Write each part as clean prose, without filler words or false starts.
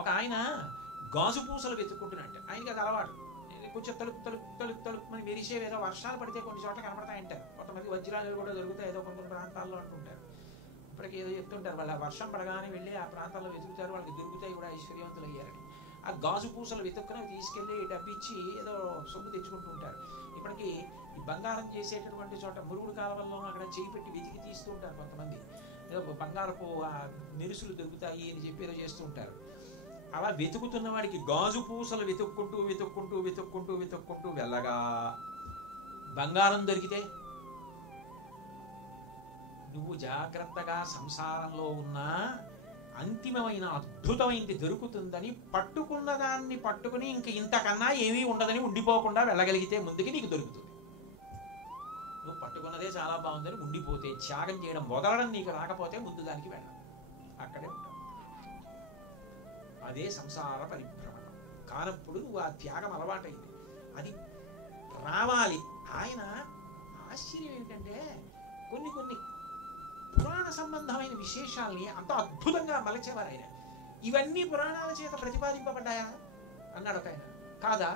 ఒక ఆయన గాజు పూసలు వెతుక్కుంటున్నట్టు, ఆయనకి అది అలవాటు. కొంచెం తలుపు తలుపు తలుపు తలుపు అని మెరిసేవి, ఏదో వర్షాలు పడితే కొన్ని చోట్ల కనపడతాయంటారు. కొంతమంది వజ్రాలు కూడా దొరుకుతాయి ఏదో కొన్ని ప్రాంతాల్లో అంటుంటారు. ఇప్పటికీ ఏదో చెప్తుంటారు, వాళ్ళు వర్షం పడగానే వెళ్ళి ఆ ప్రాంతాల్లో వెతుకుతారు, వాళ్ళకి దొరుకుతాయి కూడా, ఐశ్వర్యవంతులు అయ్యారని. ఆ గాజు పూసలు వెతుక్కుని తీసుకెళ్ళి డబ్బిచ్చి ఏదో సొమ్ము తెచ్చుకుంటూ ఉంటారు. ఇప్పటికీ ఈ బంగారం చేసేటటువంటి చోట మురుగుడు కాలవల్లో అక్కడ చేయి పెట్టి వెతికి తీస్తూ ఉంటారు కొంతమంది. ఏదో బంగారపు మెరుసులు దొరుకుతాయి అని చెప్పి ఏదో చేస్తూ ఉంటారు. అలా వెతుకుతున్న వాడికి గాజు పూసలు వెతుక్కుంటూ వెతుక్కుంటూ వెతుక్కుంటూ వెతుక్కుంటూ వెళ్ళగా బంగారం దొరికితే, నువ్వు జాగ్రత్తగా సంసారంలో ఉన్నా అంతిమమైన అద్భుతమైనది దొరుకుతుందని పట్టుకున్న దాన్ని పట్టుకుని ఇంక ఇంతకన్నా ఏమీ ఉండదని ఉండిపోకుండా వెళ్ళగలిగితే ముందుకి నీకు దొరుకుతుంది. నువ్వు పట్టుకున్నదే చాలా బాగుందని ఉండిపోతే, త్యాగం చేయడం వదలడం నీకు రాకపోతే ముందు దానికి వెళ్ళడం, అక్కడే ఉంటావు. అదే సంసార పరిభ్రమణం. కానప్పుడు నువ్వు ఆ త్యాగం అలవాటైంది, అది రావాలి. ఆయన ఆశ్చర్యం ఏంటంటే కొన్ని కొన్ని పురాణ సంబంధమైన విశేషాల్ని అంత అద్భుతంగా మలచేవారు ఆయన. ఇవన్నీ పురాణాల చేత ప్రతిపాదింపబడ్డాయా అన్నాడు ఒక ఆయన. కాదా?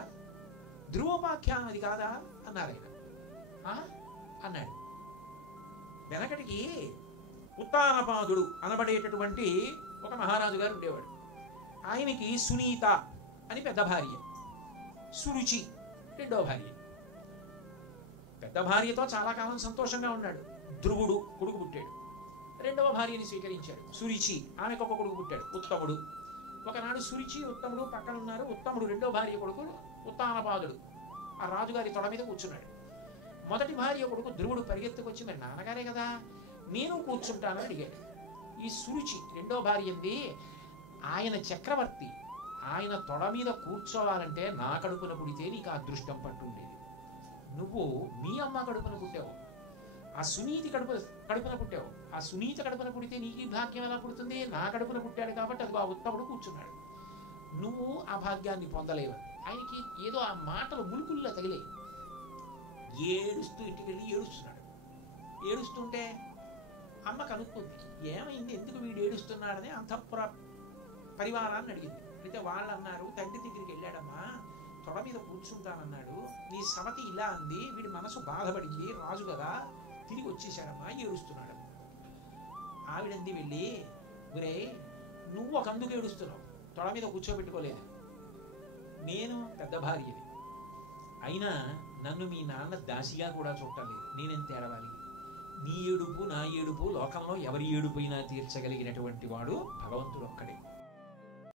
ధ్రువోపాఖ్యానం అది కాదా అన్నారు ఆయన. అన్నాడు. వెనకటికి ఉత్తానపాదుడు అనబడేటటువంటి ఒక మహారాజు గారు ఉండేవాడు. ఆయనకి సునీత అని పెద్ద భార్య, సురుచి రెండో భార్య. పెద్ద భార్యతో చాలా కాలం సంతోషంగా ఉన్నాడు. ధ్రువుడు కొడుకు పుట్టాడు. రెండవ భార్యని స్వీకరించాడు, సురుచి. ఆమెకు ఒక కొడుకు పుట్టాడు, ఉత్తముడు. ఒకనాడు సురుచి ఉత్తముడు పక్కన ఉన్నారు. ఉత్తముడు రెండో భార్య కొడుకు ఉత్తానపాదుడు ఆ రాజుగారి తొడ మీద కూర్చున్నాడు. మొదటి భార్య కొడుకు ధ్రువుడు పరిగెత్తుకొచ్చి, మరి నాన్నగారే కదా, నేను కూర్చుంటానని అడిగాడు. ఈ సురుచి రెండో భార్యంది, ఆయన చక్రవర్తి, ఆయన తొడ మీద కూర్చోవాలంటే నా కడుపున పుడితే నీకు ఆ అదృష్టం పట్టుండేది. నువ్వు మీ అమ్మ కడుపున పుట్టావు, ఆ సునీతి కడుపున పుట్టావు. ఆ సునీత కడుపున పుడితే నీకు ఈ భాగ్యం ఎలా పుడుతుంది? నా కడుపున పుట్టాడు కాబట్టి అది ఆ ఉత్తముడు కూర్చున్నాడు. నువ్వు ఆ భాగ్యాన్ని పొందలేవు. ఆయనకి ఏదో ఆ మాటలు ములుకుల్లా తగిలే. ఏడుస్తూ ఇంటికి వెళ్ళి ఏడుస్తున్నాడు. ఏడుస్తుంటే అమ్మ కనుక్కుంది, ఏమైంది, ఎందుకు వీడు ఏడుస్తున్నాడని అంతఃపుర పరివారాన్ని అడిగింది. అయితే వాళ్ళు అన్నారు, తండ్రి దగ్గరికి వెళ్ళాడమ్మా, తొడ మీద కూర్చుంటానన్నాడు, నీ సమతి ఇలా అంది, వీడి మనసు బాధపడింది, రాజు కదా తిరిగి వచ్చేసాడమ్మా, ఏడుస్తున్నాడు. ఆవిడంది వెళ్ళి, ఒరే నువ్వు ఒక అందుకు ఏడుస్తున్నావు, తొడ మీద కూర్చోబెట్టుకోలేదు, నేను పెద్ద భార్యని అయినా నన్ను మీ నాన్న దాసిగా కూడా చూడలేదు, నేనెంత ఏడవాలి? నీ ఏడుపు నా ఏడుపు లోకంలో ఎవరి ఏడుపైనా తీర్చగలిగినటువంటి వాడు భగవంతుడు ఒక్కడే.